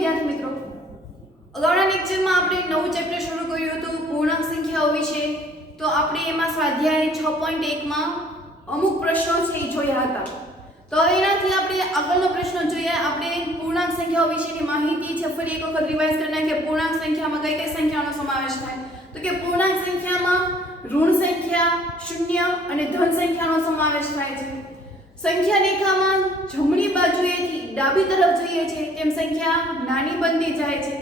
વિદ્યાર્થી મિત્રો, અગાઉના લેક્ચરમાં આપણે નવું ચેપ્ટર શરૂ કર્યું હતું પૂર્ણાંક સંખ્યાઓ વિશે. તો આપણે એમાં સ્વાધ્યાય 6.1 માં અમુક પ્રશ્નો છે એ જોયા હતા. તો હવે એનાથી આપણે આગળનો પ્રશ્ન જોઈએ. આપણે પૂર્ણાંક સંખ્યાઓ વિશેની માહિતી છે ફરી એક વખત રિવાઇઝ કરી નાખીએ. પૂર્ણાંક સંખ્યામાં કઈ કઈ સંખ્યાનો સમાવેશ થાય? તો કે પૂર્ણાંક સંખ્યામાં ઋણ સંખ્યા, શૂન્ય અને ધન સંખ્યાનો સમાવેશ થાય છે. સંખ્યા રેખામાં જમણી બાજુએથી ડાબી તરફ જઈએ છે તેમ સંખ્યા નાની બનતી જાય છે.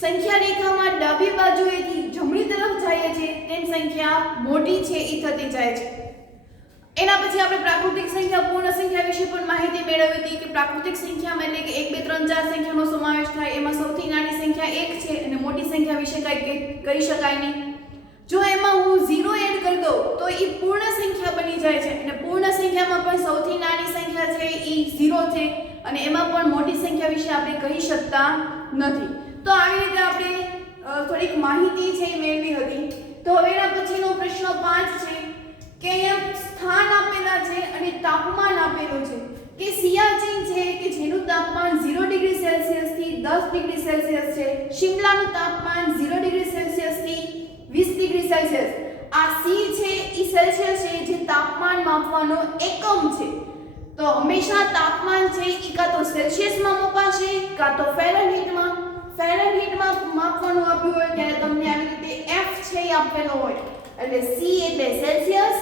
સંખ્યા રેખામાં ડાબી બાજુએથી જમણી તરફ જાય છે તેમ સંખ્યા મોટી છે એ થતી જાય છે. એના પછી આપણે પ્રાકૃતિક સંખ્યા, પૂર્ણ સંખ્યા વિશે પણ માહિતી મેળવી હતી કે પ્રાકૃતિક સંખ્યામાં એટલે કે 1 2 3 4 સંખ્યાનો સમાવેશ થાય. એમાં સૌથી નાની સંખ્યા 1 છે અને મોટી સંખ્યા વિશે કઈ કહી શકાય નહીં. જો એમાં હું 0 એડ કરી દઉં તો એ પૂર્ણ સંખ્યા બની જાય છે અને પૂર્ણ સંખ્યામાં પણ સૌથી નાની સંખ્યા છે એ 0 છે અને એમાં પણ મોટી સંખ્યા વિશે આપણે કહી શકતા નથી. તો આવી રીતે આપણે થોડીક માહિતી છે એ મેળવી હતી. તો હવે એના પછીનો પ્રશ્ન 5 છે કે અહીંયા સ્થાન આપેલા છે અને તાપમાન આપેલું છે કે સિયાચીન છે કે જેનું તાપમાન 0 ડિગ્રી સેલ્સિયસ થી 10 ડિગ્રી સેલ્સિયસ છે. શિમલાનું તાપમાન 0 ડિગ્રી સેલ્સિયસ થી 20 ડિગ્રી સેલ્સિયસ. આ સી છે એ સેલ્સિયસ છે જે તાપમાન માપવાનો એકમ છે. તો હંમેશા તાપમાન છે એ કાં તો સેલ્સિયસમાં મપાશે કાં તો ફેરનહીટમાં. ફેરનહીટમાં માપવાનું આપ્યું હોય ત્યારે તમને આવી રીતે F છે એ આપેલો હોય. એટલે સી એટલે સેલ્સિયસ,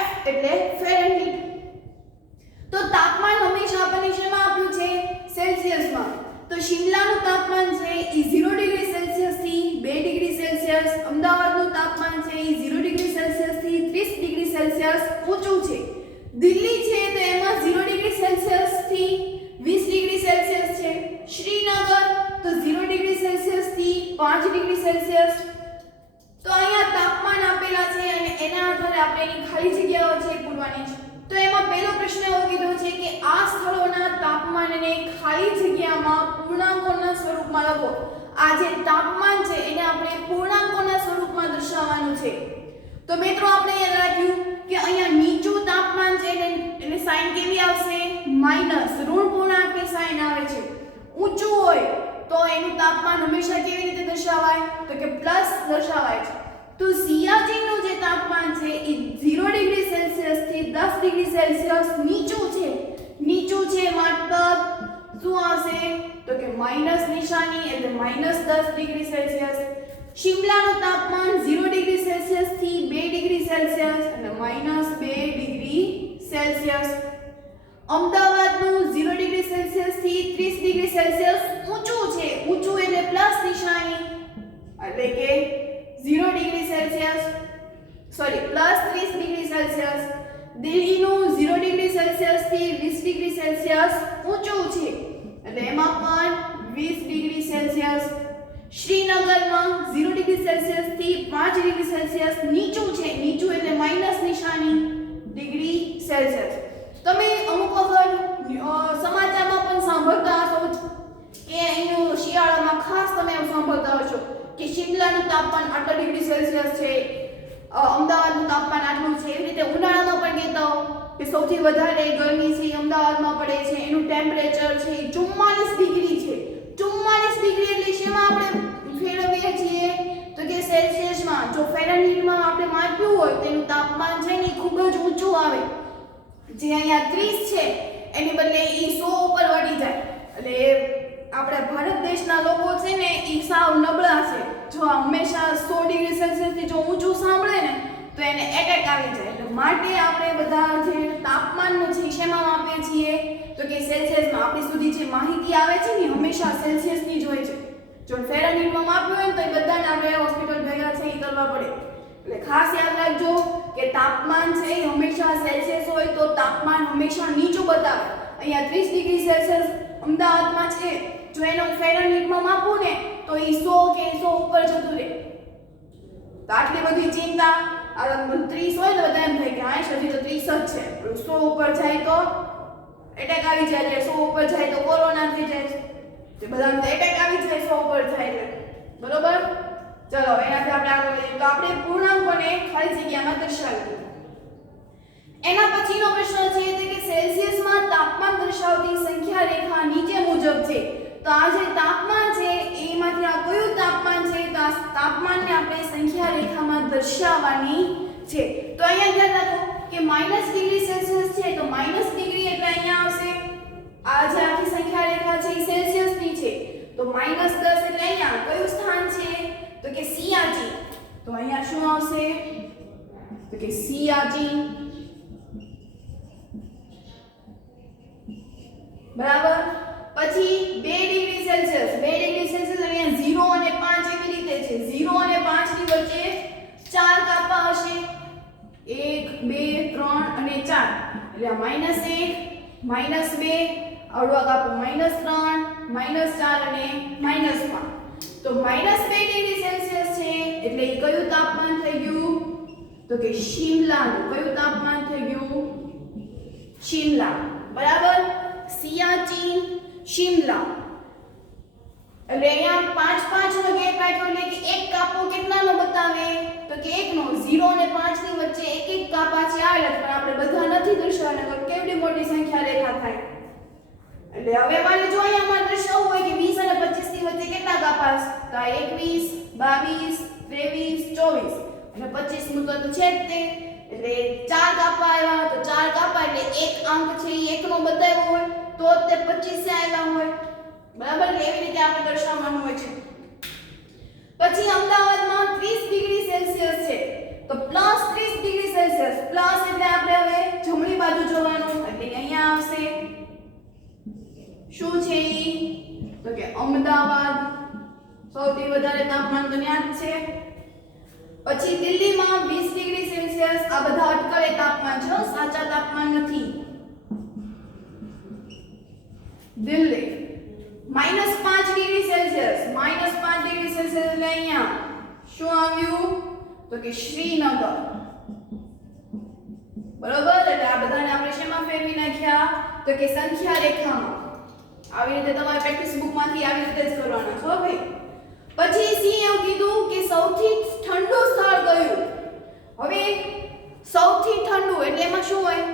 F એટલે ફેરનહીટ. તો તાપમાન હંમેશા આપણને શેમાં આપ્યું છે? સેલ્સિયસમાં. તો શિમલાનું તાપમાન છે એ 0 ડિગ્રી સેલ્સિયસ થી 2 ડિગ્રી સેલ્સિયસ. અમદાવાદનું તાપમાન છે એ 0 ડિગ્રી સેલ્સિયસ થી 30 ડિગ્રી સેલ્સિયસ ઊંચું છે. દિલ્હી છે તો એમાં 0 ડિગ્રી સેલ્સિયસ થી 20 ડિગ્રી સેલ્સિયસ છે. શ્રીનગર તો 0 ડિગ્રી સેલ્સિયસ થી 5 ડિગ્રી સેલ્સિયસ. તો અહીંયા તાપમાન આપેલા છે અને એના આધારે આપણે એની ખાલી જગ્યાઓ છે પૂરવાની છે. તો એમાં પહેલો પ્રશ્ન એવો કીધો છે કે આ સ્થળોના તાપમાનને ખાલી જગ્યામાં પૂર્ણાંકોના સ્વરૂપમાં લખો. આ જે તાપમાન છે એને આપણે પૂર્ણાંકોના સ્વરૂપમાં દર્શાવવાનું છે. તો મિત્રો આપણે યાદ રાખ્યું કે અહીંયા નીચું તાપમાન છે એટલે સાઈન કેવી આવશે? માઈનસ. ઋણ પૂર્ણાંકની સાઈન આવે છે. ઊંચું હોય તો એનું તાપમાન હંમેશા કેવી રીતે દર્શાવાય? તો કે પ્લસ દર્શાવાય છે. તો સિયાચીનનું જે તાપમાન છે એ 0 ડિગ્રી સેલ્સિયસ થી 10 ડિગ્રી સેલ્સિયસ નીચું છે. નીચું છે મતલબ શું આવશે? તો કે માઈનસ નિશાની એટલે -10 ડિગ્રી સેલ્સિયસ. શિમલાનું તાપમાન 0 ડિગ્રી સેલ્સિયસ થી 2 ડિગ્રી સેલ્સિયસ અને -2 ડિગ્રી સેલ્સિયસ. અમદાવાદનું 0 ડિગ્રી સેલ્સિયસ થી 30 ડિગ્રી સેલ્સિયસ ઊંચું છે. ઊંચું એટલે પ્લસ નિશાની એટલે કે 0 ડિગ્રી સેલ્સિયસ +30 ડિગ્રી સેલ્સિયસ. દિલ્હીનું 0 ડિગ્રી સેલ્સિયસ થી 20 ડિગ્રી સેલ્સિયસ ઊંચું છે એટલે એમાં પણ 20 ડિગ્રી સેલ્સિયસ. શ્રીનગરમાં 0 ડિગ્રી સેલ્સિયસ થી 5 ડિગ્રી સેલ્સિયસ નીચું છે. નીચું એટલે માઈનસ નિશાની ડિગ્રી સેલ્સિયસ. તમે અમુક વખત સમાચારમાં પણ સાંભળતા હશો કે અહીંનું શિયાળામાં ખાસ તમે એવું સાંભળતા હશો કે શિમલાનું તાપમાન આટલા ડિગ્રી સેલ્સિયસ છે, અમદાવાદનું તાપમાન આટલું છે. એવી રીતે ઉનાળામાં પણ કહેતા હો કે સૌથી વધારે ગરમી છે અમદાવાદમાં પડે છે, એનું ટેમ્પરેચર છે 44 ડિગ્રી છે. 44 ડિગ્રી એટલે શેમાં આપણે ફેરવીએ છીએ? તો કે સેલ્સિયસમાં. જો ફેરનહીટમાં આપણે માપ્યું હોય તેનું તાપમાન છે ને ખૂબ જ ઊંચું આવે. જે અહીંયા 30 છે એની બદલે એ 100 ઉપર વળી જાય. એટલે આપણા ભારત દેશના લોકો છે ને એ સાવ નબળા છે. જો હંમેશા 100 ડિગ્રી સેલ્સિયસ થી જો ઊંચું સાંભળે ને તો એને એટેક આવી જાય. એટલે માટે આપણે બધા જે તાપમાનનું છે શેમાં માપીએ છીએ? તો કે સેલ્સિયસમાં. આપણી સુધી જે માહિતી આવે છે ને હંમેશા સેલ્સિયસની જ હોય છે. જો ફેરનહીટમાં માપ્યું હોય ને તો એ બધાને આપણે હોસ્પિટલ ભેગા છે એ કરવા પડે. એટલે ખાસ યાદ રાખજો કે તાપમાન છે એ હંમેશા સેલ્સિયસ હોય તો તાપમાન હંમેશા નીચું બતાવે. અહીંયા 30 ડિગ્રી સેલ્સિયસ અમદાવાદમાં છે. જો એનો ફેરનહીટમાં માપું ને તો એ 100 કે 100 ઉપર જતું રહે. તો આટલી બધી ચિંતા 30 હોય તો બધા એમ થાય કે હા હજી તો 30 જ છે. 100 ઉપર જાય તો એટેક આવી જાય. 100 ઉપર જાય તો કોરોના થઈ જાય. તે બધાને એટેક આવી જાય 100 ઉપર જાય. બરોબર? ચલો એનાથી આપણે આગળ વધીએ. તો આપણે પૂર્ણાંકોને ખાલી જગ્યામાં દર્શાવી દીધું. એના પછીનો પ્રશ્ન છે કે સેલ્સિયસમાં તાપમાન દર્શાવતી સંખ્યા રેખા નીચે મુજબ છે. તો આ જે તાપમાન દર્શાવવાની છે। તો અહીંયા ધ્યાન રાખો કે માઇનસ ડિગ્રી સેલ્સિયસ છે તો માઇનસ ડિગ્રી એટલે અહીંયા આવશે આ જે આખી સંખ્યા રેખા છે એ સેલ્સિયસ ની છે તો -10 એટલે અહીંયા કયું સ્થાન છે તો કે સિયાચીન। તો અહીંયા શું આવશે તો કે સિયાચીન બરાબર। પછી 2 ડિગ્રી સેલ્સિયસ અહીંયા 0 અને 5 એવી રીતે છે 0 અને 5 ની વચ્ચે 4 કાપા હશે 1 2 3 અને 4 એટલે -1 -2 આવડવા કાપો -3 -4 અને -5 તો -2 ડિગ્રી સેલ્સિયસ છે એટલે એ કયું તાપમાન થઈ ગયું તો કે શિમલાનું કયું તાપમાન થઈ ગયું શિમલા બરાબર। સિયાચીન શિમલા એટલે અહીંયા 5 નો ગેપ રાખ્યો એટલે કે એક કાપો કેટલાનો બતાવે તો કે 1 નો 0 અને 5 ની વચ્ચે એક કાપા છે આવેલા પણ આપણે બધા નથી દર્શાવવાના તો કેવડી મોટી સંખ્યા રેખા થાય એટલે હવે મારે જો અહીંયા અમારે દર્શાવવું હોય કે 20 અને 25 ની વચ્ચે કેટલા કાપા તો 21 22 23 24 અને 25 નું તો છે જ તે એટલે 4 કાપા આવ્યા તો 4 કાપા એટલે એક અંક છે એ 1 નો બતાવ્યો હોય તો તે 25 આવ્યા હોય બરાબર એવી રીતે આપણે દર્શાવવાનું હોય છે। પછી અમદાવાદમાં 30 ડિગ્રી સેલ્સિયસ છે તો +30 ડિગ્રી સેલ્સિયસ પ્લસ એટલે આપણે હવે જમણી બાજુ જોવાનું એટલે અહીંયા આવશે શું છે તો કે અમદાવાદ સૌથી વધારે તાપમાન તો ત્યાં જ છે। પછી દિલ્હીમાં 20 ડિગ્રી સેલ્સિયસ આ બધા અટકળે તાપમાન છે સાચા તાપમાન નથી। દિલ્હી -5 ડિગ્રી સેલ્સિયસ એટલે અહીંયા શું આવ્યું તો કે શ્રીનગર બરોબર। એટલે આ બધાને આપણે શેમાં ફેરવી નાખ્યા તો કે સંખ્યા રેખામાં આવી રીતે તમારે પ્રેક્ટિસ બુકમાંથી આવી રીતે જ કરવાના છો ભાઈ। પછી સી એવું કીધું કે સૌથી ઠંડુ સ્થળ કયું હવે સૌથી ઠંડુ એટલે એમાં શું હોય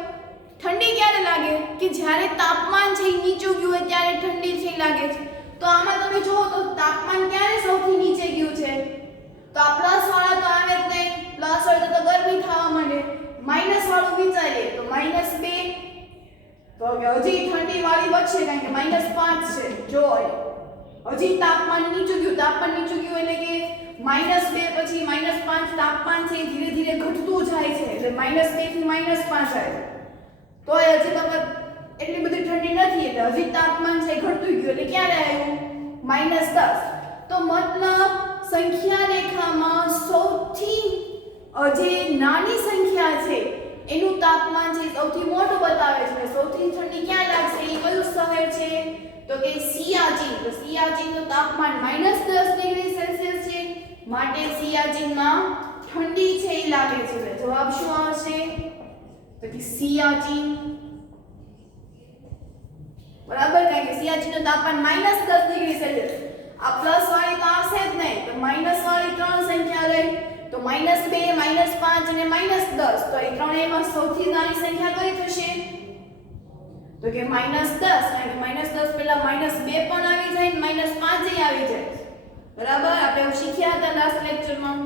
ઠંડી ક્યારે લાગે કે જ્યારે તાપમાન છે નીચું ગયું હોય ત્યારે ઠંડી છે લાગે છે તો આમાં તમે જુઓ તો તાપમાન ક્યારે સૌથી નીચે ગયું છે તો આ પ્લસ વાળા તો આવે જ નહીં પ્લસ હોય તો ગરમી થવા માંડે માઈનસ વાળું વિચારીએ તો -2 તો હજી ઠંડી વાળી વધશે કારણ કે -5 છે જો હજી તાપમાન નીચું ગયું એટલે કે -2 પછી -5 તાપમાન છે ધીરે ધીરે ઘટતું જાય છે એટલે -2 થી -5 આવે તો હજી તમારે એટલી બધી ઠંડી નથી એટલે હજી તાપમાન છે ઘટતું ગયું એટલે ક્યારે આવ્યું -10 તો મતલબ સંખ્યા રેખામાં સૌથી જે નાની સંખ્યા છે એનું તાપમાન છે સૌથી મોટું બતાવે છે સૌથી ઠંડી ક્યાં લાગશે એ કયું શહેર છે તો કે સિયાચીન તો સિયાચીનનું તાપમાન -10 ડિગ્રી સેલ્સિયસ છે માટે સિયાચીનમાં ઠંડી છે એ લાગે છે જવાબ શું આવશે તો કે સિયાચીન બરાબર કારણ કે સિયાચીનનું તાપમાન -10 ડિગ્રી સેલ્સિયસ આ પ્લસ વાળી તો આવશે જ નહીં તો માઈનસ વાળી ત્રણ સંખ્યા લઈ તો -2 -5 અને -10 તો એ ત્રણેયમાં સૌથી નાની સંખ્યા કઈ થશે તો કે -10 કારણ કે -10 પહેલા -2 પણ આવી જાય અને -5 એ આવી જાય બરાબર આપણે એવું શીખ્યા હતા લાસ્ટ લેક્ચરમાં।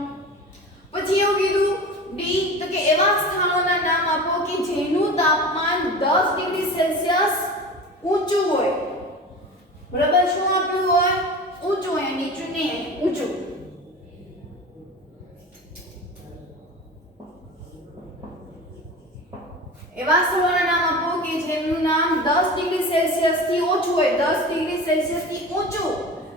પછી એવું કીધું ડી તો કે એવા સ્થાનોના નામ આપો કે જેનું તાપમાન 10 ડિગ્રી સેલ્સિયસ ઊંચું હોય બરાબર શું આપ્યું હોય ઊંચું હોય નીચું નહીં ઊંચું એવા સ્થળોના નામ આપો કે જેનું નામ 10 ડિગ્રી સેલ્સિયસ થી ઓછું હોય 10 ડિગ્રી સેલ્સિયસ થી ઊંચું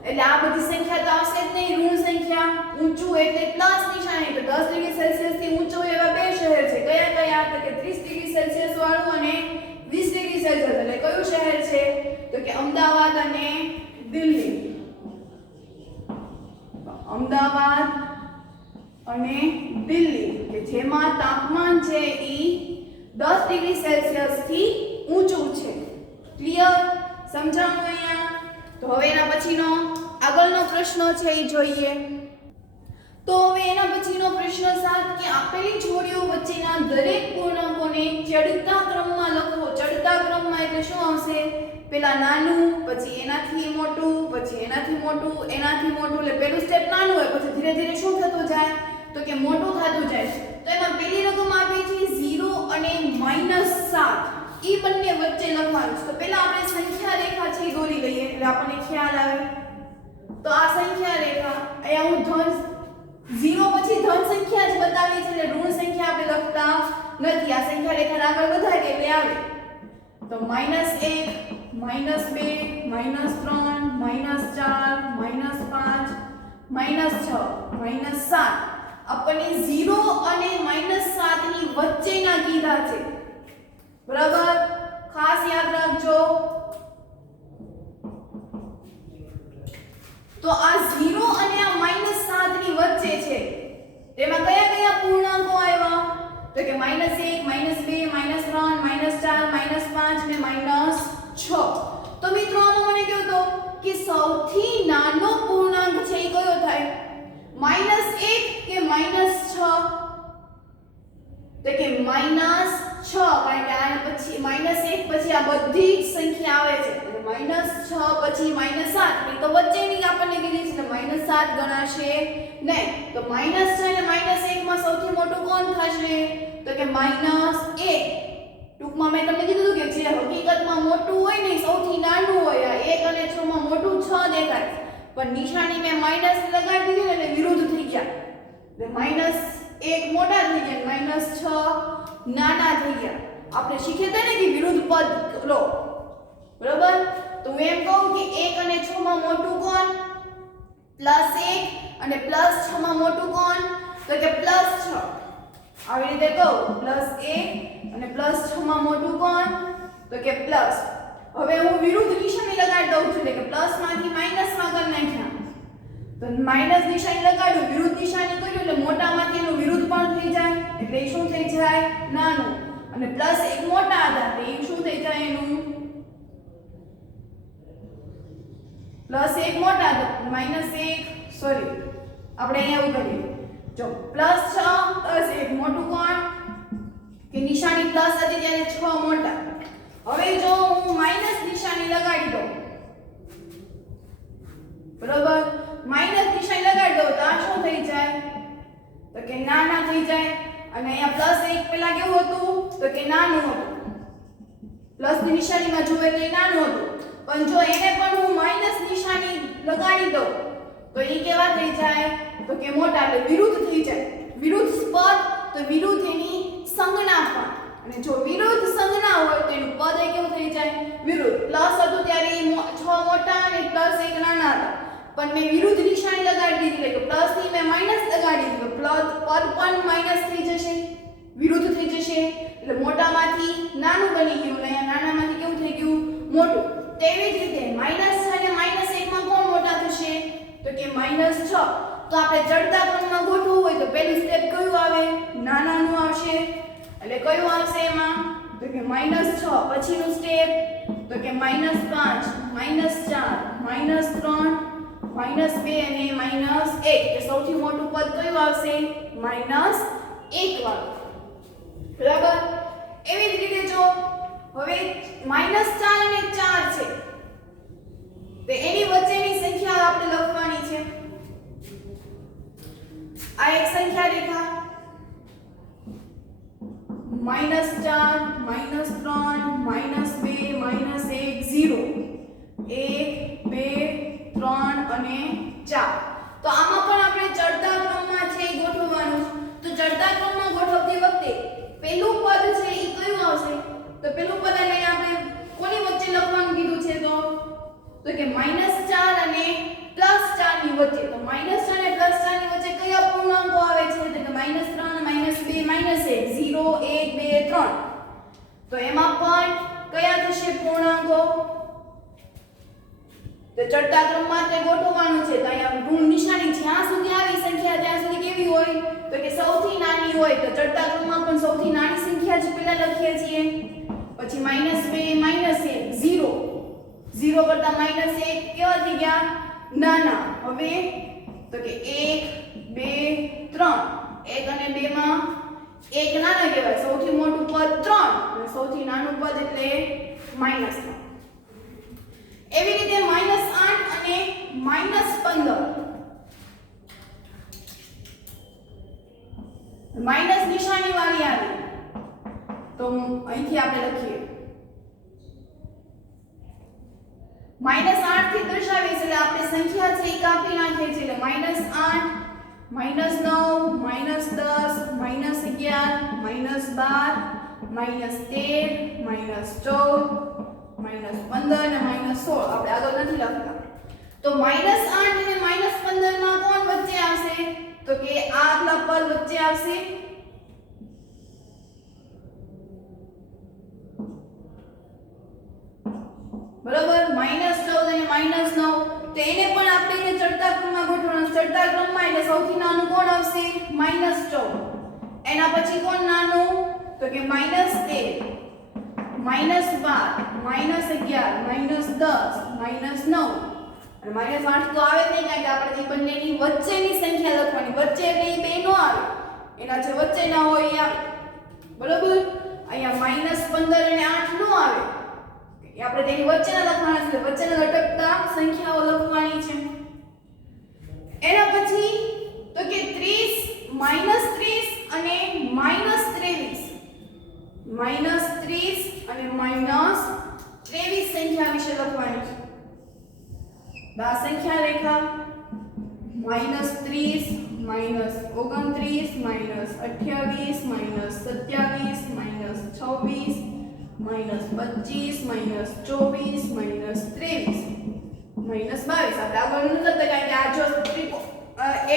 એટલે આ બધી સંખ્યા તો આવશે જ નહીં ઋણ સંખ્યા ઊંચું એટલે પ્લસ નિશાની તો 10 ડિગ્રી સેલ્સિયસ થી ઊંચું એવા બે શહેર છે કયા કયા તો કે 30 ડિગ્રી સેલ્સિયસ વાળું અને 20 ડિગ્રી સેલ્સિયસ એટલે કયું શહેર છે તો કે અમદાવાદ અને દિલ્હી અમદાવાદ અને દિલ્હી કે જેમાં તાપમાન છે ઈ 10 ડિગ્રી સેલ્સિયસ થી ઊંચું છે ક્લિયર સમજાણું અહીંયા તો હવે એના પછીનો આગળનો પ્રશ્ન છે એ જોઈએ તો હવે એના પછીનો પ્રશ્ન 7 કે આપેલી જોડીઓ વચ્ચેના દરેક પૂર્ણાંકોને ચડતા ક્રમમાં લખો ચડતા ક્રમમાં એટલે શું આવશે પેલા નાનું પછી એનાથી મોટું પછી એનાથી મોટું એનાથી મોટું એટલે પેલું સ્ટેપ નાનું હોય પછી ધીરે ધીરે શું થતું જાય તો કે મોટું થતું જાય છે. તો એમાં પહેલી રકમ આપી છે 0 અને -7 એ બંને વચ્ચે લખવાનું છે. તો પહેલા આપણે સંખ્યા રેખા છે એ દોરી લઈએ એટલે આપણને ખ્યાલ આવે. તો આ સંખ્યા રેખા અહીંયા હું ધન 0 પછી ધન સંખ્યા જ બતાવી છે એટલે ઋણ સંખ્યા આપણે લખતા નથી. આ સંખ્યા રેખા આગળ વધારીએ એટલે આવે. તો -1 -2 -3 -4 -5 -6 -7 આપણને 0 અને -7 ની વચ્ચેના કીધા છે. બરાબર, ખાસ યાદ રાખજો. તો આ 0 અને આ -7 ની વચ્ચે છે. તેમાં કયા કયા પૂર્ણાંકો આવ્યા? તો કે -1 -2 -3 -4 -5 અને -6. તો મિત્રો આમાં મને કહો તો કે સૌથી નાનો પૂર્ણાંક છે એ કયો થાય? -1 કે -6? તો કે -6, કારણ કે આ પછી -1 પછી આ બધી જ સંખ્યા આવે છે. એટલે -6 પછી -7 ની તો વચ્ચેની આપણને કીધી છે એટલે -7 ગણાશે નહીં. તો -6 અને -1 માં સૌથી મોટું કોણ થશે? તો કે -1. ટૂંકમાં મેં તમને કીધું કે જે હકીકતમાં મોટું હોય ને સૌથી નાનું હોય. આ 1 અને 6 માં મોટું 6 દેખાય, પણ નિશાની મેં માઈનસ લગાડી દીધી એટલે વિરુદ્ધ થઈ ગયા. એટલે -1 મોટા થઈ ગયા, -6 નાના થઈ ગયા. આપણે શીખ્યા હતા ને કે વિરુદ્ધ પદ લો. બરાબર, તો હું એમ કહું કે 1 અને 6 માં મોટું કોણ? +1. અને +6 માં મોટું કોણ? તો કે +6. આવી રીતે કહું +1 અને +6 માં મોટું કોણ? તો કે પ્લસ. હવે હું વિરુદ્ધ નિશાની લગાડી દઉં છું એટલે કે પ્લસ માંથી માઈનસમાં કરી નાખ્યા. તો માઈનસ નિશાની લગાડ્યું, વિરુદ્ધ નિશાની કર્યું એટલે મોટામાંથી એનું વિરુદ્ધ પણ થઈ જાય એટલે એ શું થઈ જાય? નાનું. અને +1 મોટા હતા એટલે એ શું થઈ જાય? એનું +1 મોટા હતા, -1 સોરી આપણે અહીંયા એવું કરીએ. જો +6 +1 મોટું કોણ? કે નિશાની પ્લસ હતી ત્યારે 6 મોટા. હવે જો હું માઈનસ નિશાની લગાડી દઉં, બરોબર, માઈનસ નિશાની લગાડી દઉં તો આ શું થઈ જાય? તો કે નાના થઈ જાય. અને અહીંયા +1 પહેલા કેવું હતું? તો કે નાનું હતું. પ્લસ ની નિશાનીમાં જુએ તો એ નાનું હતું, પણ જો એને પણ હું માઈનસ નિશાની લગાડી દઉં તો એ કેવા થઈ જાય? તો કે મોટા, એટલે વિરુદ્ધ થઈ જાય. વિરુદ્ધ પદ તો વિરુદ્ધ એની સંજ્ઞા પણ. અને જો વિરુદ્ધ સંજ્ઞા હોય તો એનું પદ એ કેવું થઈ જાય? વિરુદ્ધ. પ્લસ હતું ત્યારે 6 મોટા અને +1 નાના હતા, પણ મેં વિરુદ્ધ નિશાની લગાડી દીધી એટલે પ્લસ ની મેં માઈનસ લગાડી દીધું, પદ પણ માઈનસ થઈ જશે, વિરુદ્ધ થઈ જશે. એટલે મોટામાંથી નાનું બની ગયું અને નાનામાંથી કેવું થઈ ગયું? મોટું. તેવી જ રીતે -6 અને -1 માં કોણ મોટા થશે? તો કે -6. તો આપણે ચડતા ક્રમમાં ગોઠવવું હોય તો પહેલું સ્ટેપ કયું આવે? નાનાનું આવશે. એટલે કયું આવશે એમાં? તો કે -6. પછીનું સ્ટેપ તો કે -5 -4 -3 -2 અને -1. કે સૌથી મોટું પદ કયું આવશે? -1 વાળું. બરાબર, એવી જ રીતે જો હવે -4 અને 4 છે તો એની વચ્ચેની સંખ્યા આપણે લખવાની છે. આ એક સંખ્યા રેખા -4 -3 -2 -1 0 1 2 3 અને 4. તો આમાં પણ આપણે ચડતા ક્રમમાં છે એ ગોઠવવાનું. તો ચડતા ક્રમમાં ગોઠવતી વખતે પહેલું પદ છે એ કયું આવશે? તો પહેલું પદ એટલે આપણે કોની વચ્ચે લખવાનું કીધું છે? તો કે -4 અને +4 ની વચ્ચે. તો -4 અને +4 ની વચ્ચે કયા પૂર્ણાંકો આવે છે? તો કે -3 -2 -1 0 1 2 3. તો એમાં પણ કયા થશે પૂર્ણાંકો? તો ચડતા ક્રમમાં તે ગોઠવવાનું છે. તો અહીંયા ઋણ નિશાની જ્યાં સુધી આવી સંખ્યા ત્યાં સુધી કેવી હોય? તો કે સૌથી નાની હોય. તો ચડતા ક્રમમાં પણ સૌથી નાની સંખ્યા જ પહેલા લખીએ છીએ. પછી -2 -1 0 0 કરતા -1 કેવા થઈ ગયા? નાના. હવે તો કે 1 2 3. 1 અને 2 માં 1 નાના કહેવાય. સૌથી મોટું પદ 3 અને સૌથી નાનું પદ એટલે -3. એવી રીતે -8 અને -15. માઈનસ નિશાની વાળી આવે તો અહીંથી આપણે લખીએ -8 થી દર્શાવીએ એટલે આપણે સંખ્યા છે એ કાપી નાખીએ છીએ એટલે -8 -9 -10 -11 -12 -13 -14 -15 અને -16 આપણે આગળ નથી લખતા તો -8 અને -15 માં કોણ વચ્ચે આવશે તો કે આ આટલા પર વચ્ચે આવશે બરાબર -14 અને -9 તો એને પણ આપણે એને ચડતા ક્રમમાં ગોઠવવાનું ચડતા ક્રમમાં એટલે સૌથી નાનું કોણ આવશે -14 એના પછી કોણ નાનું તો કે -13 -12 -11 -10 -9 અને -8 તો આવે જ નહીં કારણ કે આપણે એ બંનેની વચ્ચેની સંખ્યા લખવાની વચ્ચે એટલે એ બે નો આવે એના જે વચ્ચે ના હોય એ આવે બરાબર અહીંયા -15 અને 8 નો આવે આપણે તેની વચ્ચેના લખવાના છે વચ્ચેના લટકતા સંખ્યાઓ લખવાની છે એના પછી તો કે 30 -30 અને -23 અને -23 સંખ્યા વિશે લખવાની છે દા સંખ્યા રેખા -30 -29 -28 -27 -26 -25 -24 -23 -22 આપણે આગળ નથી લખતા કારણ કે આ જો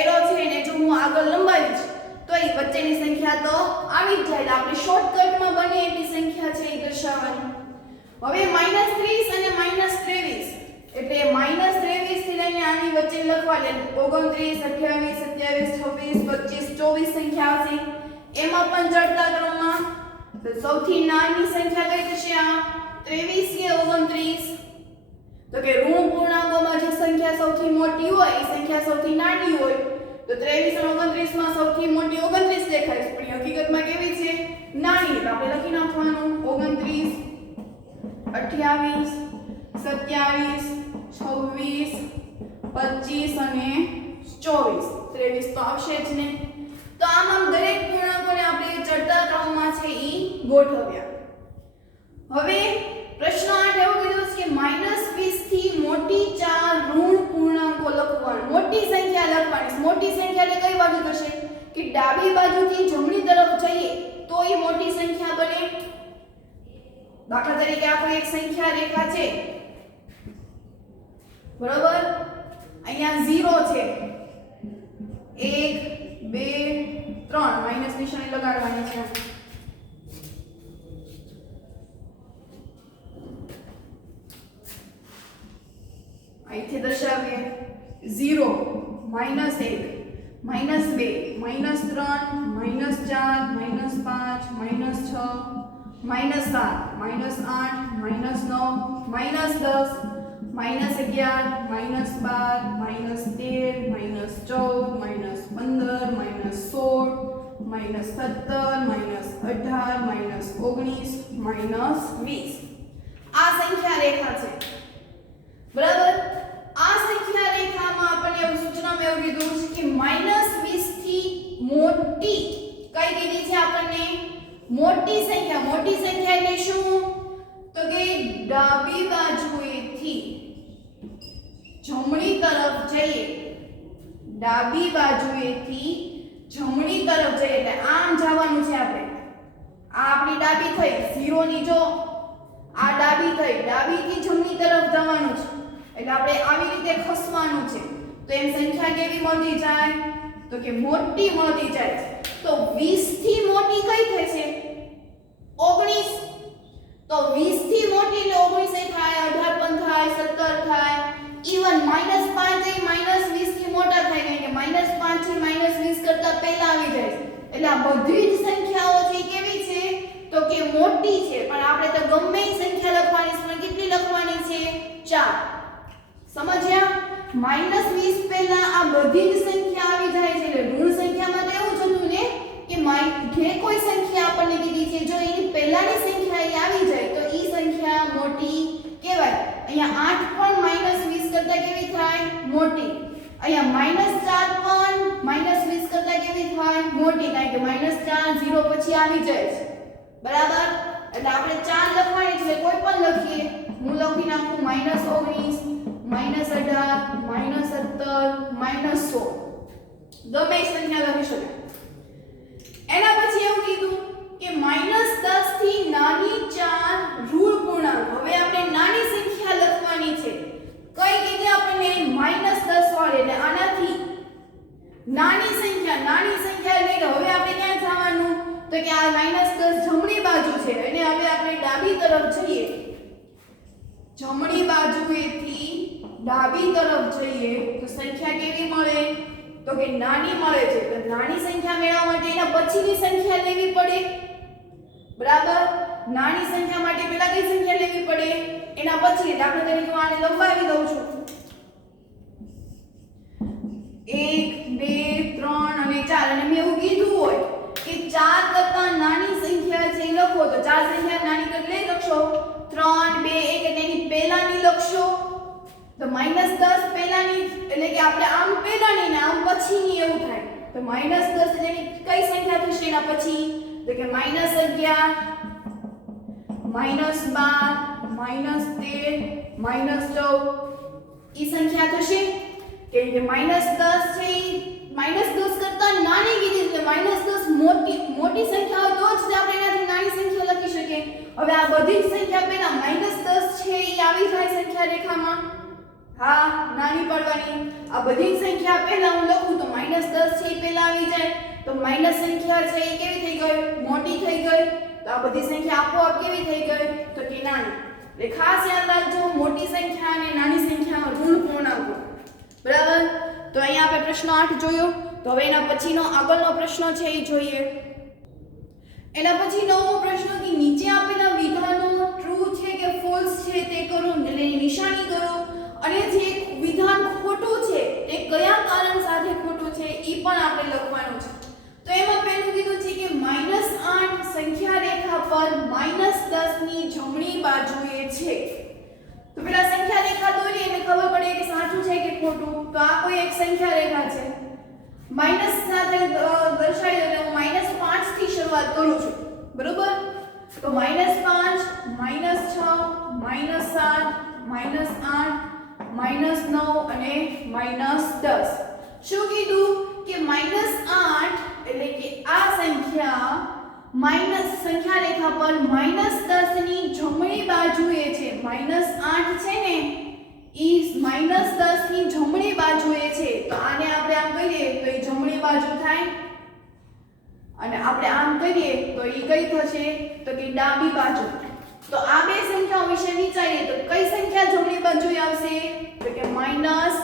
એરો છે ને જો હું આગળ લંબાવીશ તો એ વચ્ચેની સંખ્યા તો આવી જ જાય એટલે આપણે શોર્ટકટમાં બને એટલી સંખ્યા છે એ દર્શાવવાની હવે -30 અને -23 એટલે -23 થી લઈને આની વચ્ચે લખવા એટલે 29 28 27 26 25 24 સંખ્યા આવશે એમાં પણ ચડતા ક્રમમાં તો સૌથી નાની સંખ્યા કઈ થશે આ 23 કે 29 તો કે ઋણ પૂર્ણાંકોમાં જે સંખ્યા સૌથી મોટી હોય એ સંખ્યા સૌથી નાની હોય તો 23 અને 29 માં સૌથી મોટી 29 દેખાય છે પણ હકીકતમાં કેવી છે નાની તો આપણે લખી નાખવાનું 29 28 27 26 25 અને 24 23 તો આવશે જ ને તો આમ દરેક પૂર્ણાંકોને આપણે ચડતા ક્રમમાં છે ઈ ગોઠવ્યા હવે પ્રશ્ન 8 એવો કીધો છે કે -20 થી મોટી ચાર ઋણ પૂર્ણાંકો લખવાના મોટી સંખ્યા લખવાની મોટી સંખ્યા એટલે કઈ બાજુ થશે કે ડાબી બાજુથી જમણી તરફ જઈએ તો એ મોટી સંખ્યા બને દાખલા તરીકે આ કોઈ એક સંખ્યા રેખા છે બરોબર અહીંયા 0 છે 1 2 3 માઈનસ નિશાની લગાડવાની છે અહીંથી દર્શાવીએ 0 -1 -2 -3 -4 -5 -6 -7 -8 -9 -10 -11 -12 -13 -14 -15 -16 -17 -18 -19 -20 આ સંખ્યા રેખા છે બરાબર આ સંખ્યા રેખામાં આપણને એવું સૂચનામાં એવું કીધું છે કે -20 થી મોટી કઈ કીધી છે આપણને મોટી સંખ્યા એટલે શું તો કે ડાબી બાજુએથી જમણી તરફ જઈએ ડાબી બાજુએથી જમણી તરફ જઈએ એટલે આમ જવાનું છે આપણે આ આપણી ડાબી થઈ 0 ની જો આ ડાબી થઈ ડાબીથી જમણી તરફ જવાનું છે એટલે આપણે આવી રીતે ખસવાનું છે તો એમ સંખ્યા કેવી મળતી જાય તો કે મોટી મળતી જાય તો 20 થી મોટી કઈ થશે 19 તો 20 થી મોટી એટલે 19 થાય 18 પણ થાય 17 થાય ઈવન -5 એ -20 થી મોટા થાય કારણ કે -5 થી -20 કરતા પહેલા આવી જાય એટલે આ બધી જ સંખ્યાઓ છે કેવી છે તો કે મોટી છે પણ આપણે તો ગમે એ સંખ્યા લખવાની છે પણ કેટલી લખવાની છે 4 સમજ્યા -20 પહેલા આ બધી જ સંખ્યા આવી જાય છે એટલે ઋણ સંખ્યામાં તો એવું જ હતું ને કે જે કોઈ સંખ્યા આપણને કીધી છે જો એની પહેલાની સંખ્યા એ આવી જાય તો ઈ સંખ્યા મોટી કહેવાય અહીંયા 8 પણ -20 કરતા કેવી થાય મોટી અહીંયા -4 પણ -20 કરતા કેવી કેવી થાય મોટી, કારણ કે -4 0 પછી આવી જાય છે બરાબર. એટલે આપણે 4 લખવાની એટલે કોઈ પણ લખીએ. હું લખી નાખું -19 -18 -17 -16 ગમે એ સંખ્યા લખી શકાય. એના પછી એવું કીધું કે -10 થી નાની 4 ઋણ પૂર્ણાંક. હવે આપણે નાની સંખ્યા લખવાની છે. કઈ કીધી આપણને -10 વાળી, એટલે આનાથી નાની સંખ્યા લઈને હવે આપણે ક્યાં જવાનું તો કે આ -10 જમણી બાજુ છે અને હવે આપણે ડાબી તરફ જઈએ. જમણી બાજુએથી ડાબી તરફ જઈએ તો સંખ્યા કેવી મળે તો કે નાની મળે છે. તો નાની સંખ્યા મેળવવા માટે એના પછીની સંખ્યા લેવી પડે બરાબર. નાની સંખ્યા માટે પહેલા કઈ સંખ્યા લેવી પડે એના પછી. દાખલા તરીકે હું આને લંબાવી દઉં છું 1 2 3 અને 4. અને મેં એવું કીધું હોય કે 4 કરતા નાની સંખ્યા છે લખો તો 4 સંખ્યા નાની કરી લખશો 3 2 1 એટલે એની પહેલાની લખશો. તો -10 પહેલાની એટલે કે આપણે આમ પહેલાની ને આમ પછીની એવું થાય. તો -10 એટલે એની કઈ સંખ્યા થશે એના પછી તો કે -11 -12 -13 -14 ઈ સંખ્યા થશે. કેમ કે -10 છે -10 કરતા નાની કીધી એટલે -10 મોટી સંખ્યા હોય તો જ આપણે એનાથી નાની સંખ્યા લખી શકીએ. હવે આ બધી જ સંખ્યા પહેલા -10 છે ઈ આવી જાય સંખ્યા રેખામાં. હા નાની પાડવાની. આ બધી જ સંખ્યા પહેલા હું લખું તો -10 છે ઈ પહેલા આવી જાય. તો માઈનસ સંખ્યા છે એ કેવી થઈ ગઈ મોટી થઈ ગઈ. તો આ બધી સંખ્યા આપોઆપ કેવી થઈ ગઈ તો કે નાની. એટલે ખાસ યાદ રાખજો મોટી સંખ્યા અને નાની સંખ્યામાં ઋણ પૂર્ણાંકો બરાબર. તો અહીંયા આપણે પ્રશ્ન 8 જોયો. તો હવે એના પછીનો આગળનો પ્રશ્ન છે એ જોઈએ. એના પછી નવમો પ્રશ્ન કે નીચે આપેલા વિધાનો ટ્રુ છે કે ફોલ્સ છે તે કરો એટલે એની નિશાની કરો. અને જે વિધાન ખોટું છે તે કયા કારણ સાથે ખોટું છે એ પણ આપણે લખવાનું છે. તો એમાં પહેલું કીધું છે કે -8 સંખ્યા રેખા પર -10 ની જમણી બાજુએ છે. તો પેલા સંખ્યા રેખા દોરીએ એટલે ખબર પડે કે સાચું છે કે ખોટું. તો આ કોઈ એક સંખ્યા રેખા છે માઈનસ સાથે દર્શાવી એટલે હું -5 થી શરૂઆત કરું છું બરોબર. તો -5 -6 -7 -8 -9 અને -10. શું કીધું કે -8 એટલે કે આ સંખ્યા સંખ્યા રેખા પર -10 ની જમણી બાજુએ છે. -8 છે ને ઈ -10 ની જમણી બાજુએ છે. તો આને આપણે આમ કહીએ તો ઈ જમણી બાજુ થાય અને આપણે આમ કરીએ તો ઈ કઈ થશે તો કે ડાબી બાજુ. તો આ બે સંખ્યાઓ વિશે વિચારીએ તો કઈ સંખ્યા જમણી બાજુએ આવશે તો કે -8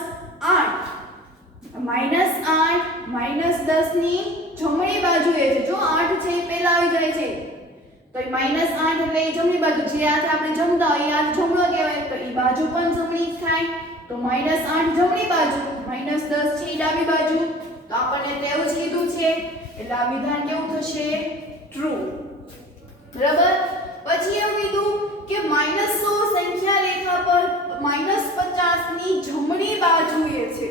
-10 ની જમણી બાજુએ છે. જો 8 છે એ પહેલા આવી જાય છે તો એ -8 એટલે એ જમણી બાજુ જે હાથે આપણે જમતા હોય એ હાથ જમણો કહેવાય. તો એ બાજુ પણ જમણી થાય. તો -8 જમણી બાજુ -10 છે એ ડાબી બાજુ. તો આપણને તેવું જ કીધું છે એટલે આ વિધાન કેવું થશે ટ્રુ બરાબર. પછી એવું કીધું કે -100 સંખ્યા રેખા પર -50 ની જમણી બાજુએ છે.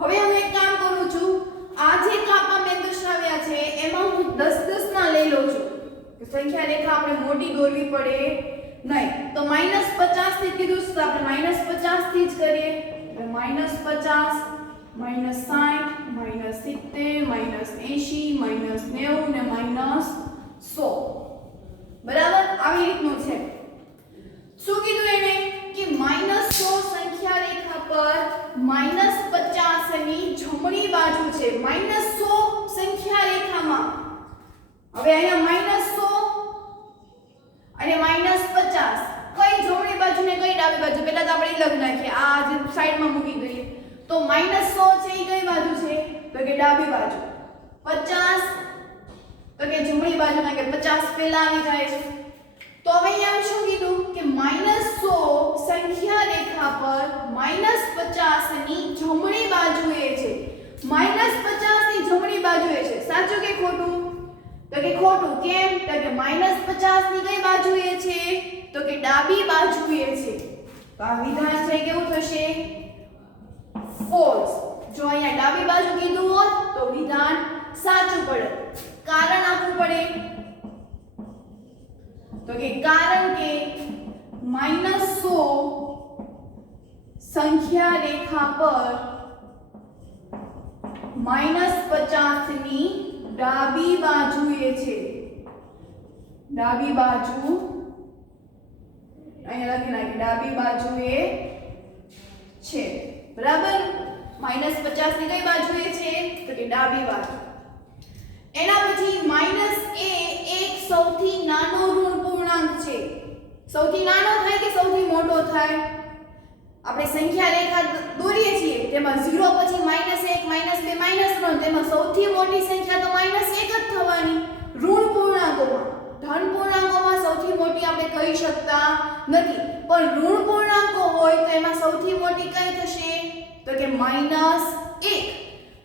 હવે હું એક કામ કરું છું. આ જે કાપા મેં દર્શાવ્યા છે એમાં હું 10 ના લઈ લઉં છું. સંખ્યા રેખા આપણે મોટી દોરવી પડે નહીં. તો -50 થી કીધું તો આપણે -50 થી જ કરીએ. -50 -60 -70 -80 -90 ને -100 બરાબર આવી રીતનું છે. શું કીધું એને કે -100 સંખ્યા રેખા પર -50 ની જમણી બાજુ છે. -100 સંખ્યા રેખામાં હવે અહીંયા -100 અને -50 કઈ જમણી બાજુ ને કઈ ડાબી બાજુ પહેલા તો આપણે લખ નાખીએ. આ જે સાઈડમાં મૂકી દઈએ. તો -100 છે એ કઈ બાજુ છે તો કે ડાબી બાજુ. 50 તો કે જમણી બાજુ ના કે 50 પહેલા આવી જાય છે. તો હવે અહીંયા શું કીધું કે -100 સંખ્યા રેખા પર -50 ની જમણી બાજુએ છે. -50 ની જમણી બાજુએ છે. સાચું કે ખોટું તો કે ખોટું. કેમ તો કે -50 ની કઈ બાજુએ છે તો કે ડાબી બાજુએ છે. તો આ વિધાન છે કેવું થશે ફોલ્સ જો અહીંયા ડાબી બાજુ કીધું હોત તો વિધાન સાચું પડે. કારણ આપવું પડે તો કે કારણ કે -100 સંખ્યા રેખા પર -50 ની ડાબી બાજુએ છે. ડાબી બાજુ અહીંયા લખી નાખી ડાબી બાજુએ છે. બરાબર. -50 ની કઈ બાજુએ છે તો કે ડાબી બાજુ. એના પછી માઈનસ એ એક સૌથી નાનો ઋણ પૂર્ણાંક છે. સૌથી નાનો થાય કે સૌથી મોટો થાય? આપણે સંખ્યા રેખા દોરીએ છીએ તેમાં 0 પછી -1 -2 -3 તેમાં સૌથી મોટી સંખ્યા તો -1 જ થવાની. ઋણ પૂર્ણાંકોમાં ધન પૂર્ણાંકોમાં સૌથી મોટી આપણે કહી શકતા નથી, પણ ઋણ પૂર્ણાંકો હોય તો એમાં સૌથી મોટી કઈ થશે તો કે -1.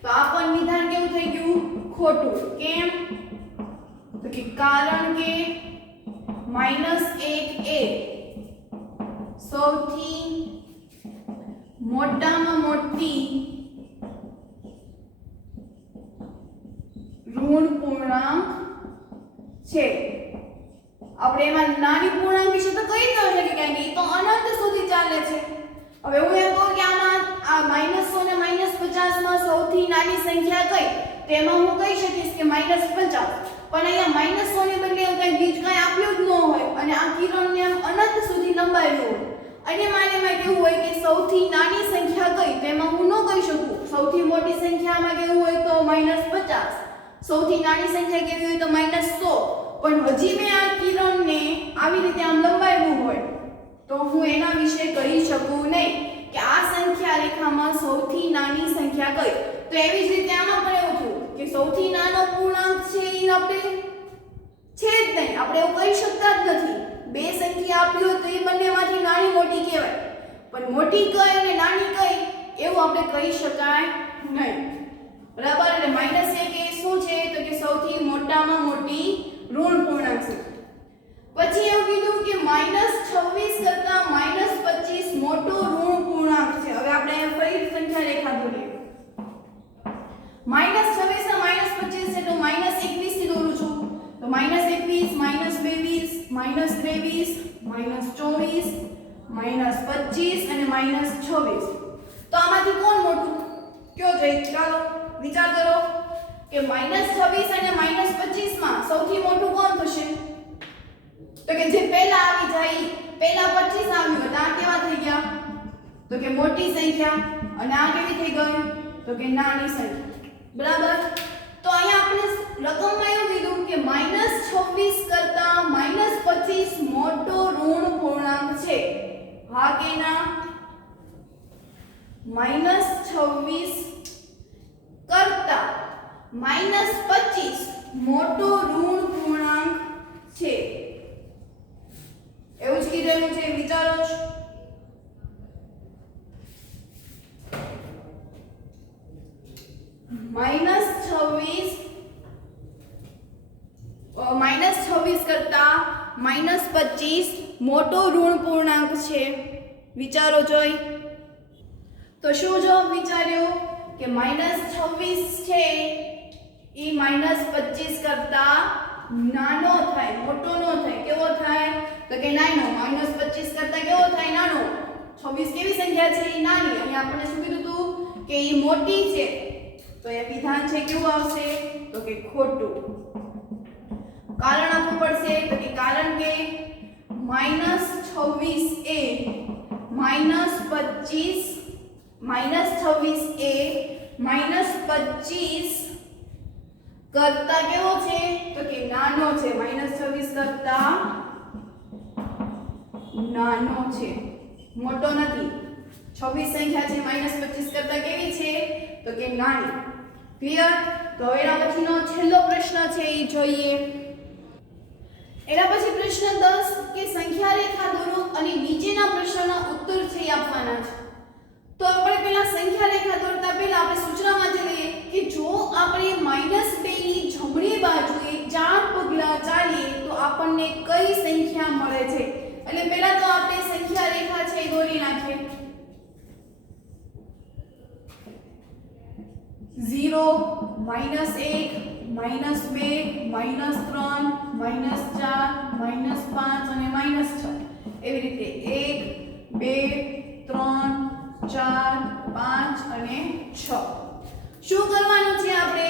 તો આ પણ વિધાન કેવું થઈ ગયું? ખોટું. કેમ તો કે કારણ કે -1 એ સૌથી મોટામાં મોટી ઋણ પૂર્ણાંક છે. આપણે એમાં નાની પૂર્ણાંક વિશે તો કહી ન શકે કારણ કે એ તો અનંત સુધી ચાલે છે. હવે હું એમ કહું કે આમાં આ -100 ને -50 માં સૌથી નાની સંખ્યા કઈ? તેમાં હું કહી શકીશ કે -50. પણ અહીંયા -100 ને બદલે એવું કંઈ બીજ કંઈ આપ્યું જ ન હોય અને આ કિરણને આમ અનંત સુધી લંબાવ્યું હોય અને માનેમાં કેવું હોય કે સૌથી નાની સંખ્યા કઈ? તેમાં હું ન કહી શકું. સૌથી મોટી સંખ્યામાં કેવું હોય તો -50. સૌથી નાની સંખ્યા કેવી હોય તો -100. પણ હજી મેં આ કિરણને આવી રીતે આમ લંબાવ્યું હોય તો હું એના વિશે કહી શકું નહીં કે આ સંખ્યા રેખામાં સૌથી નાની સંખ્યા કઈ. તો એવી જ રીતે આમાં પણ એવું થયું કે સૌથી નાનો પૂર્ણાંક છે એ આપણે છે જ નહીં. આપણે એવું કહી શકતા જ નથી. બે સંખ્યા આપી હોય તો એ બંનેમાંથી નાની મોટી કહેવાય, પણ મોટી કઈ અને નાની કઈ એવું આપણે કહી શકાય નહીં. બરાબર. એટલે -1 એ શું છે તો કે સૌથી મોટામાં મોટી ઋણ પૂર્ણાંક છે. પછી એવું કીધું કે -26 કરતા -25 મોટો ઋણ પૂર્ણાંક છે. હવે આપણે ફરી સંખ્યા રેખા દોરીએ. -26 ને -25 છે તો -21 થી દોરું છું. તો -21 -22 -23 -24 -25 અને -26. તો આમાંથી કોણ મોટું? કયો જઈ? ચાલો વિચાર કરો કે -26 અને -25 માં સૌથી મોટું કોણ થશે? તો કે જે પહેલા આવી જાય. પહેલા 25 આવ્યું તો આ કેવા થઈ ગયા તો કે મોટી સંખ્યા અને આ કેવી થઈ ગઈ તો કે નાની સંખ્યા. બરાબર. તો અહીંયા આપણે રકમમાં એવું કીધું કે -26 કરતા -25 મોટો ઋણ પૂર્ણાંક છે. હા કે ના? -26 કરતા -25 મોટો ઋણ પૂર્ણાંક છે. એવું જ કીધેલું છે. વિચારો છો. -26 કરતા -25 મોટો ઋણ પૂર્ણાંક છે. વિચારો જોઈ. તો શું જવાબ વિચાર્યો કે -26 છે એ -25 કરતા નાનો થાય, મોટો નો થાય. કેવો થાય તો કે નાનો. -25 કરતા કેવો થાય? નાનો. 26 કેવી સંખ્યા છે? એ નાની. અને આપણે શું કીધું હતું કે એ મોટી છે. તો એ વિધાન છે કેવું આવશે તો કે ખોટું. કારણ આપવું પડશે તો કે કારણ કે -26 એ -25 કરતા કેવો છે તો કે નાનો છે. -26 કરતા નાનો છે, મોટો નથી. 26 સંખ્યા છે -25 કરતા કેવી છે તો કે નાની. ક્લિયર? તો હવે એના પછીનો છેલ્લો પ્રશ્ન છે એ જોઈએ. એના પછી પ્રશ્ન 10 કે સંખ્યા રેખા દોરો અને નીચેના પ્રશ્નના ઉત્તર છે આપવાના છે. તો આપણે પહેલા સંખ્યા રેખા દોરતા પહેલા આપણે સૂચના વાંચી લઈએ કે જો આપણે -2 ની જમણી બાજુએ 4 પગલા ચાલીએ તો આપણને કઈ સંખ્યા મળે છે. એટલે પહેલા તો આપણે સંખ્યા રેખા છે એ દોરી નાખીએ. 0 -1 -2 -3 -4 -5 અને -6 એવી રીતે 1 2 3 4 5 અને 6 શું કરવાનું છે આપણે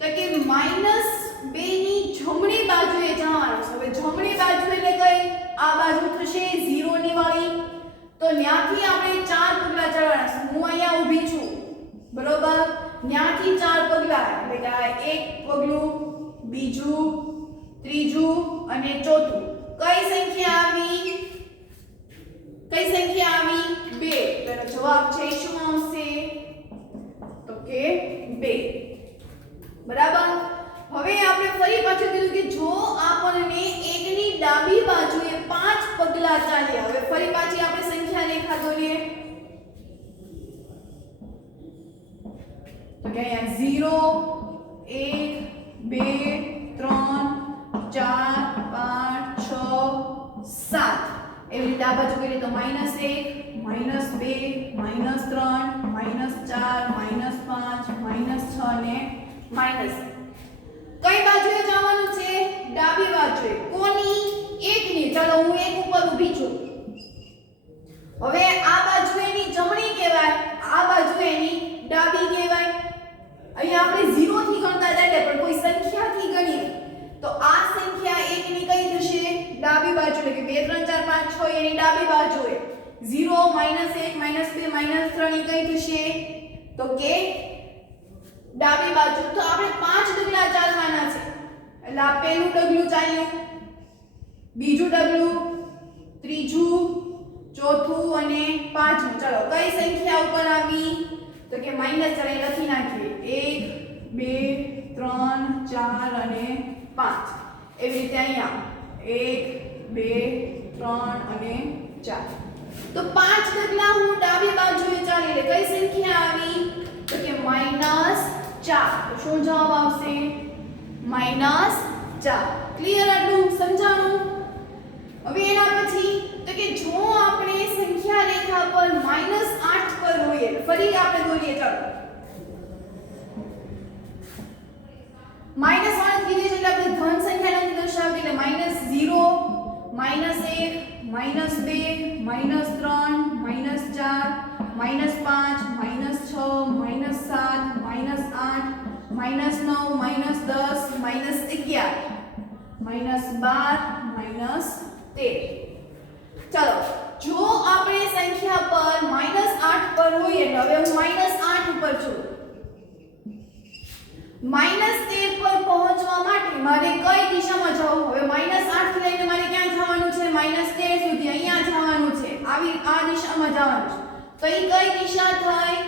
તો કે -2 ની જમણી બાજુએ જવાનું છે હવે જમણી બાજુ એટલે કઈ આ બાજુ થશે 0 ની વાળી તો ત્યાંથી આપણે 4 પગલા ચડવાના છે હું અહીંયા ઊભી છું બરોબર ત્યાંથી 4 પગલા એટલે કે એક પગલું બીજું ત્રીજું અને ચોથું કઈ સંખ્યા આવી 2 તો જવાબ છે શું આવશે તો કે 2 બરાબર હવે આપણે ફરી પાછું કીધું કે જો આપણને એકની ડાબી બાજુએ 5 પગલા ચાલ્યા હવે ફરી પાછી આપણે સંખ્યા રેખા દોરીએ તો કે અહીંયા 0 1 2 3 4 5 6 7 એવી રીતે આ બાજુ કરીએ તો -1 -2 -3 -4 -5 -6 અને માઈનસ કઈ બાજુએ જવાનું છે ડાબી બાજુએ કોની એકની ચાલો હું એક ઉપર ઊભી છું હવે આ બાજુ એની જમણી કહેવાય આ બાજુ એની ડાબી કહેવાય અહીંયા આપણે 0 થી ગણતા જાય પણ કોઈ સંખ્યાથી ગણીએ તો આ સંખ્યા એકની કઈ થશે ડાબી બાજુ એટલે કે 2 3 4 5 6 એની ડાબી બાજુએ 0 -1 -2 -3 ની કઈ થશે તો કે ડાબી બાજુ તો આપણે 5 ડગલા ચાલવાના છે એટલે આ પહેલું ડગલું ચાલ્યું બીજું ડગલું ત્રીજું ચોથું અને પાંચમું ચાલો કઈ સંખ્યા ઉપર આવી તો કે માઈનસ ચાલે લખી નાખીએ 1 2 3 4 અને 5 એવી રીતે અહીંયા 1 2 3 અને 4 તો 5 ડગલા હું ડાબી બાજુએ ચાલી એટલે કઈ સંખ્યા આવી તો કે -4 તો શું જવાબ આવશે -4 ક્લિયર આટલું સમજાણું હવે એના પછી તો કે જો આપણે સંખ્યા રેખા પર -8 પર હોઈએ ફરી આપણે દોરીએ ચાલો -1 કીધી છે એટલે આપણે ધન સંખ્યા નથી દર્શાવતી એટલે -0 -1 -2 -3 -4 -5 -6 -7 -8 -9 -10 -11 -12 ચલો જો આપણે સંખ્યા પર -8 પર હોઈએ એટલે હવે હું -8 ઉપર છું -13 પર પહોંચવા માટે મારે કઈ દિશામાં જવું હવે -8 થી લઈને મારે ક્યાં જવાનું છે -13 સુધી અહીંયા જવાનું છે આવી આ દિશામાં જવાનું છે તો એ કઈ દિશા થઈ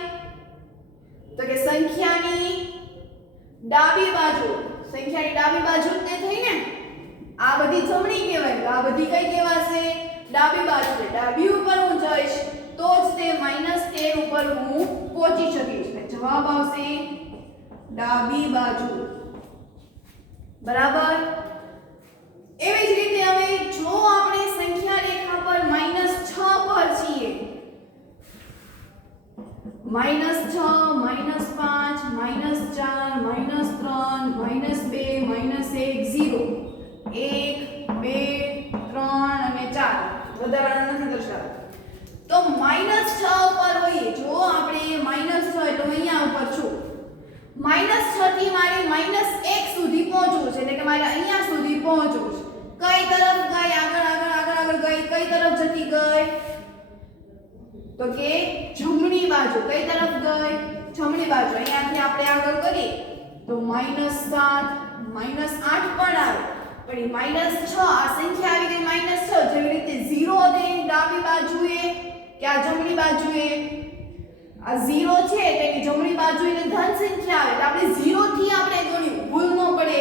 તો કે સંખ્યાની ડાબી બાજુ તે થઈ ને આ બધી જમણી કહેવાય આ બધી કઈ કહેવાશે ડાબી બાજુ ડાબી ઉપર હું જઈશ તો જ તે -13 ઉપર હું પહોંચી શકીશ જવાબ આવશે ડાબી બાજુ બરાબર એવી જ રીતે હવે જો આપણે સંખ્યા રેખા પર -6 પર છીએ -6 -5 -4 -3 -2 -1 0 1 2 3 અને 4 વધારાના નથી દર્શાવતા તો -6 ઉપર હોઈએ જો આપણે -6 એટલે અહીંયા ઉપર છું -6 થી મારે -1 સુધી પહોંચવું છે એટલે કે મારે અહીંયા સુધી પહોંચવું છે કઈ તરફ ગઈ આગળ ગઈ કઈ તરફ જતી ગઈ તો કે જમણી બાજુ કઈ તરફ ગઈ જમણી બાજુ અહીંયાથી આપણે આગળ કરીએ તો -7 -8 પણ આવે પણ -6 આ સંખ્યા આવી ગઈ -6 જેવી રીતે 0 દે ડાબી બાજુએ કે આ જમણી બાજુએ આ 0 છે તેની જમણી બાજુ એટલે ધન સંખ્યા આવે એટલે આપણે 0 થી આપણે ગણ્યું ભૂલ ન પડે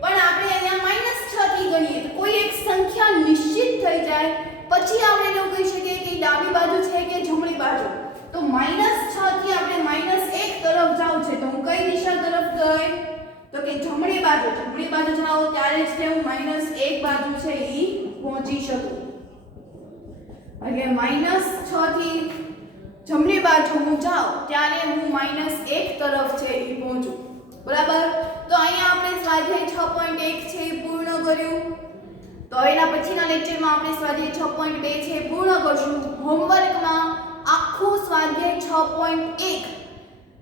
પણ આપણે અહીંયા -6 થી ગણીએ તો કોઈ એક સંખ્યા નિશ્ચિત થઈ જાય પછી આપણે એવું કહી શકીએ કે ડાબી બાજુ છે કે જમણી બાજુ તો -6 થી આપણે -1 તરફ જાવ છે તો હું કઈ દિશા તરફ ગઈ તો કે જમણી બાજુ જાવ ત્યારે જ તે હું -1 બાજુ છે ઈ પહોંચી શકું એટલે -6 થી જમણી બાજુ હું જાઉં ત્યારે હું -1 તરફ છે એ પહોંચું. બરાબર. તો અહીંયા આપણે સ્વાધ્યાય 6.1 છે એ પૂર્ણ કર્યું. તો એના પછીના લેક્ચરમાં આપણે સ્વાધ્યાય 6.2 છે એ પૂર્ણ કરશું. હોમવર્કમાં આખું સ્વાધ્યાય 6.1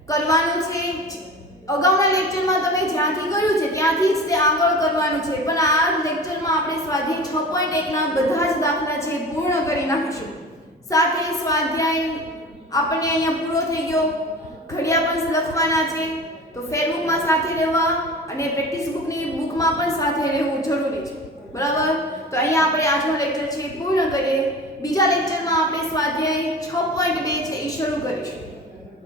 કરવાનું છે. અગાઉના લેક્ચરમાં તમે જ્યાંથી કર્યું છે ત્યાંથી જ તે આગળ કરવાનું છે, પણ આ લેક્ચરમાં આપણે સ્વાધ્યાય 6.1 ના બધા જ દાખલા છે પૂર્ણ કરી નાખીશું. સાથે સ્વાધ્યાય આપણને અહીંયા પૂરો થઈ ગયો. ઘડિયા પણ લખવાના છે, તો ફેરબુકમાં સાથે રહેવા અને પ્રેક્ટિસ બુકની બુકમાં પણ સાથે રહેવું જરૂરી છે. બરાબર. તો અહીંયા આપણે આજનો લેક્ચર છે પૂર્ણ કરીએ. બીજા લેક્ચરમાં આપણે સ્વાધ્યાય 6.2 છે એ શરૂ કરીશું.